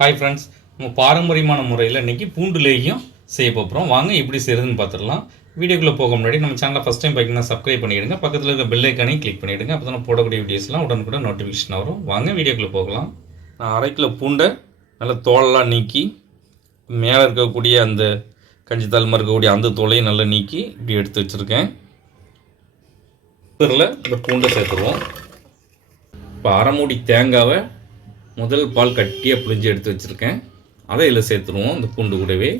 Hi friends நம்ம பாரம்பரியமான முறையில் இன்றைக்கி பூண்டு லேகியம் செய்ய போகிறோம் வாங்க எப்படி செய்கிறதுன்னு பார்த்துடலாம் வீடியோக்குள்ளே போக முன்னாடி நம்ம சேனலை ஃபஸ்ட் டைம் பார்த்திங்கன்னா சப்ஸ்கிரைப் பண்ணிவிடுங்க பக்கத்தில் இருக்க பெல் ஐக்கானையும் கிளிக் பண்ணிவிடுங்க அப்போ தான் போடக்கூடிய வீடியோஸ்லாம் உடனுக்குடன் நோட்டிஃபிகேஷன் வரும். வாங்க வீடியோக்குள்ளே போகலாம். நான் அரை கிலோ பூண்டை நல்லா தோலெல்லாம் நீக்கி மேலே இருக்கக்கூடிய அந்த கஞ்சி தல்மா இருக்கக்கூடிய அந்த தோலையும் நல்லா நீக்கி இப்படி எடுத்து வச்சுருக்கேன். இந்த பூண்டை சேர்த்துருவோம். இப்போ அரைமூடி தேங்காவை முதல் பால் கட்டியாக புளிஞ்சு எடுத்து வச்சுருக்கேன். அதை இதில் சேர்த்துருவோம் இந்த பூண்டு கூடவே.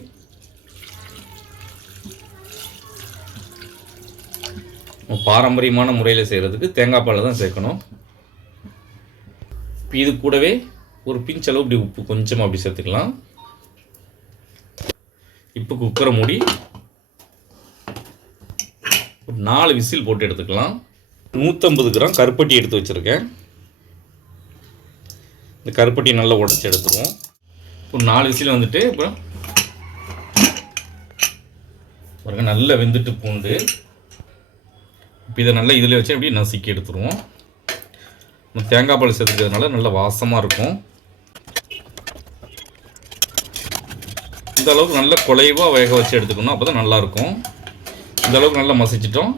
பாரம்பரியமான முறையில் செய்கிறதுக்கு தேங்காய் பாலை தான் சேர்க்கணும். இப்போ இது கூடவே ஒரு பிஞ்ச் அளவு இப்படி உப்பு கொஞ்சமாக அப்படி சேர்த்துக்கலாம். இப்போ குக்கரை மூடி ஒரு நாலு விசில் போட்டு எடுத்துக்கலாம். நூற்றம்பது கிராம் கருப்பட்டி எடுத்து வச்சுருக்கேன். இந்த கருப்பட்டி நல்லா உடச்சி எடுத்துருவோம். இப்போ நாலு விசில் வந்துட்டு இப்போ பாருங்க நல்லா வெந்துட்டு பூண்டு. இப்போ இதை நல்லா இதில் வச்சு அப்படியே நசுக்கி எடுத்துருவோம். நம்ம தேங்காய் பால் சேர்த்துக்கிறதுனால நல்லா வாசமாக இருக்கும். இந்த அளவுக்கு நல்லா குலைவாக வேக வச்சு எடுத்துக்கணும் அப்போ தான் நல்லாயிருக்கும் இந்த அளவுக்கு நல்லா மசிச்சிட்டோம்.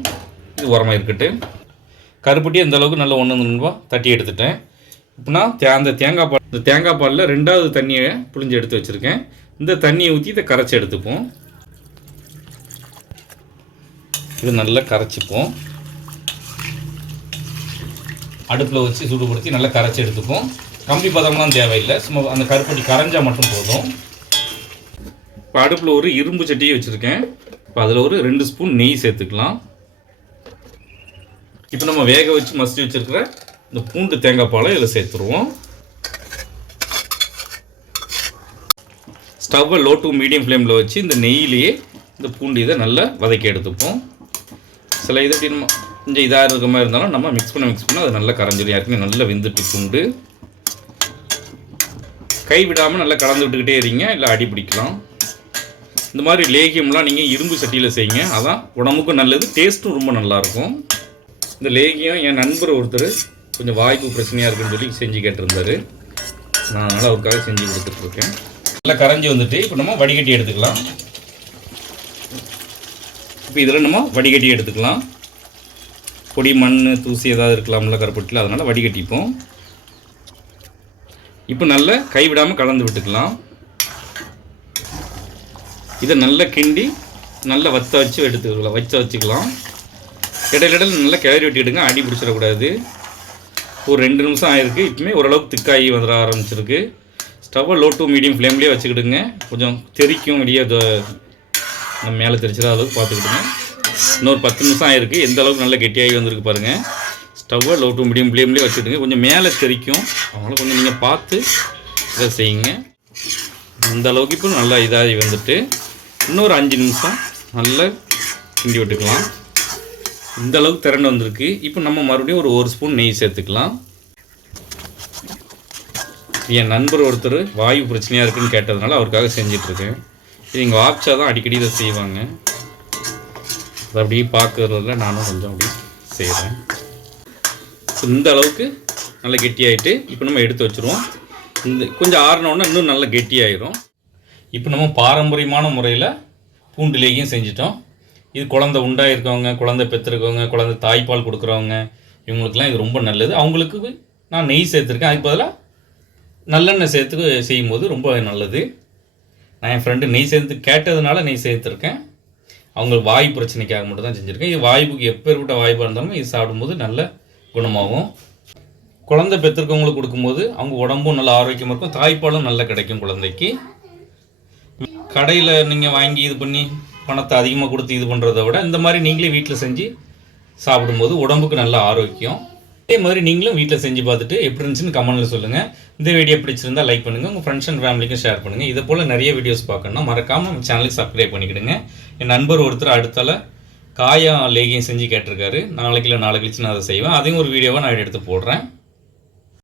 இது உரமாக இருக்கட்டு கருப்பட்டி இந்த அளவுக்கு நல்லா ஒன்று ஒன்றுவா தட்டி எடுத்துட்டேன். அப்படின்னா தே அந்த தேங்காய் பால் இந்த தேங்காய் பாலில் ரெண்டாவது தண்ணியை புளிஞ்சு எடுத்து வச்சுருக்கேன். இந்த தண்ணியை ஊற்றி இதை கரைச்சி எடுத்துப்போம். இது நல்லா கரைச்சிப்போம். அடுப்பில் வச்சு சூடுபடுத்தி நல்லா கரைச்சி எடுத்துப்போம். கம்பி பதம்லாம் தேவையில்லை. சும்மா அந்த கருப்பட்டி கரைஞ்சால் மட்டும் போதும். இப்போ அடுப்பில் ஒரு இரும்பு சட்டியை வச்சுருக்கேன். இப்போ அதில் ஒரு ரெண்டு ஸ்பூன் நெய் சேர்த்துக்கலாம். இப்போ நம்ம வேக வச்சு மசிச்சு வச்சுருக்கிற இந்த பூண்டு தேங்காய் பாலை இதில் சேர்த்துருவோம். ஸ்டவ்வை லோ டு மீடியம் ஃப்ளேமில் வச்சு இந்த நெய்யிலேயே இந்த பூண்டு இதை நல்லா வதக்கி எடுத்துப்போம். சில இது எப்படி நம்ம கொஞ்சம் இதாக இருக்க மாதிரி இருந்தாலும் நம்ம மிக்ஸ் பண்ண மிக்ஸ் பண்ண அது நல்லா கரைஞ்சிடும் யாருக்குமே நல்லா வெந்துட்டு பூண்டு. கை விடாமல் நல்லா கலந்து விட்டுக்கிட்டே இருங்க இல்லை அடி பிடிக்கலாம். இந்த மாதிரி லேகியம்லாம் நீங்கள் இரும்பு சட்டியில் செய்யுங்க. அதான் உடம்புக்கும் நல்லது டேஸ்ட்டும் ரொம்ப நல்லாயிருக்கும். இந்த லேகியம் என் நண்பர் ஒருத்தர் கொஞ்சம் வாய்ப்பு பிரச்சனையாக இருக்குன்னு சொல்லி செஞ்சு கேட்டிருந்தாரு. நான் அதனால் அவருக்காக செஞ்சு கொடுத்துட்ருக்கேன். நல்லா கரைஞ்சி வந்துட்டு இப்போ நம்ம வடிகட்டி எடுத்துக்கலாம். இப்போ இதில் நம்ம வடிகட்டி எடுத்துக்கலாம். பொடி மண் தூசி ஏதாவது இருக்கலாம்ல கருப்பட்டில் அதனால் வடிகட்டிப்போம். இப்போ நல்லா கைவிடாமல் கலந்து விட்டுக்கலாம். இதை நல்லா கிண்டி நல்லா வத்த வச்சு எடுத்துக்கலாம் வச்ச வச்சுக்கலாம். இடையில இடையில நல்லா கிளறி விட்டுக்கிடுங்க அடி பிடிச்சிடக்கூடாது. ஒரு ரெண்டு நிமிஷம் ஆயிருக்கு. இப்போமே ஓரளவுக்கு திக்காகி வந்துட ஆரம்பிச்சிருக்கு. ஸ்டவ்வை லோ டு மீடியம் ஃப்ளேம்லேயே வச்சுக்கிடுங்க. கொஞ்சம் தெறிக்கும் வெளியே நம்ம மேலே தெரிச்சிடாத அளவுக்கு பார்த்துக்கிடுங்க. இன்னொரு பத்து நிமிஷம் ஆயிருக்கு. எந்த அளவுக்கு நல்லா கெட்டியாகி வந்திருக்கு பாருங்கள் ஸ்டவ்வை லோ டு மீடியம் ஃப்ளேம்லேயே வச்சுக்கிடுங்க. கொஞ்சம் மேலே தெறிக்கும் அவங்கள கொஞ்சம் நீங்கள் பார்த்து இதை செய்யுங்க. இந்த அளவுக்கு இப்போ நல்லா இதாகி வந்துட்டு இன்னொரு அஞ்சு நிமிஷம் நல்லா கிண்டி விட்டுக்கலாம். இந்த அளவுக்கு திரண்டு வந்திருக்கு. இப்போ நம்ம மறுபடியும் ஒரு ஒரு ஸ்பூன் நெய் சேர்த்துக்கலாம். என் நண்பர் ஒருத்தர் வாயு பிரச்சனையாக இருக்குன்னு கேட்டதுனால அவருக்காக செஞ்சிட்ருக்கேன். இது எங்கள் வாப்சா தான் அடிக்கடி இதை செய்வாங்க. அதை அப்படியே பார்க்கறதுல நானும் கொஞ்சம் அப்படி செய்கிறேன் இந்த அளவுக்கு நல்லா கெட்டியாயிட்டு இப்போ நம்ம எடுத்து வச்சுருவோம். இந்த கொஞ்சம் ஆறினோடனே இன்னும் நல்லா கெட்டியாயிரும். இப்போ நம்ம பாரம்பரியமான முறையில் பூண்டுலேயும் செஞ்சிட்டோம். இது குழந்தை உண்டாயிருக்கவங்க குழந்தை பெற்றிருக்கவங்க குழந்தை தாய்ப்பால் கொடுக்குறவங்க இவங்களுக்குலாம் இது ரொம்ப நல்லது. அவங்களுக்கு நான் நெய் சேர்த்துருக்கேன். அதுக்கு பதிலாக நல்லெண்ணெய் சேர்த்து செய்யும்போது ரொம்ப நல்லது. நான் என் ஃப்ரெண்டு நெய் சேர்த்து கேட்டதுனால நெய் சேர்த்துருக்கேன். அவங்க வாய் பிரச்சனைக்காக மட்டும் தான் செஞ்சுருக்கேன். இது வாய்ப்புக்கு எப்பேற்பட்ட வாய்ப்பாக இருந்தாலும் இது சாப்பிடும்போது நல்ல குணமாகும். குழந்தை பெற்றிருக்கவங்களுக்கு கொடுக்கும்போது அவங்க உடம்பும் நல்ல ஆரோக்கியமாக இருக்கும். தாய்ப்பாலும் நல்லா கிடைக்கும் குழந்தைக்கு. கடையில் நீங்கள் வாங்கி இது பண்ணி பணத்தை அதிகமாக கொடுத்து இது பண்ணுறத விட இந்த மாதிரி நீங்களே வீட்டில் செஞ்சு சாப்பிடும்போது உடம்புக்கு நல்ல ஆரோக்கியம். இதே மாதிரி நீங்களும் வீட்டில் செஞ்சு பார்த்துட்டு எப்படி இருந்துச்சுன்னு கமெண்ட்டில் சொல்லுங்கள் இந்த வீடியோ பிடிச்சிருந்தா லைக் பண்ணுங்கள் உங்கள் ஃப்ரெண்ட்ஸ் அண்ட் ஃபேமிலிக்கும் ஷேர் பண்ணுங்கள் இதை போல் நிறைய வீடியோஸ் பார்க்கணும் மறக்காமல் நம்ம சேனலுக்கு சப்ஸ்கிரைப் பண்ணிக்கிடுங்க. என் நண்பர் ஒருத்தர் அடுத்தால காயா லேகியம் செஞ்சு கேட்டிருக்காரு. நாளைக்கு இல்லை நாளை கழிச்சு நான் அதை செய்வேன். அதையும் ஒரு வீடியோவாக நான் எடுத்து போடுறேன்.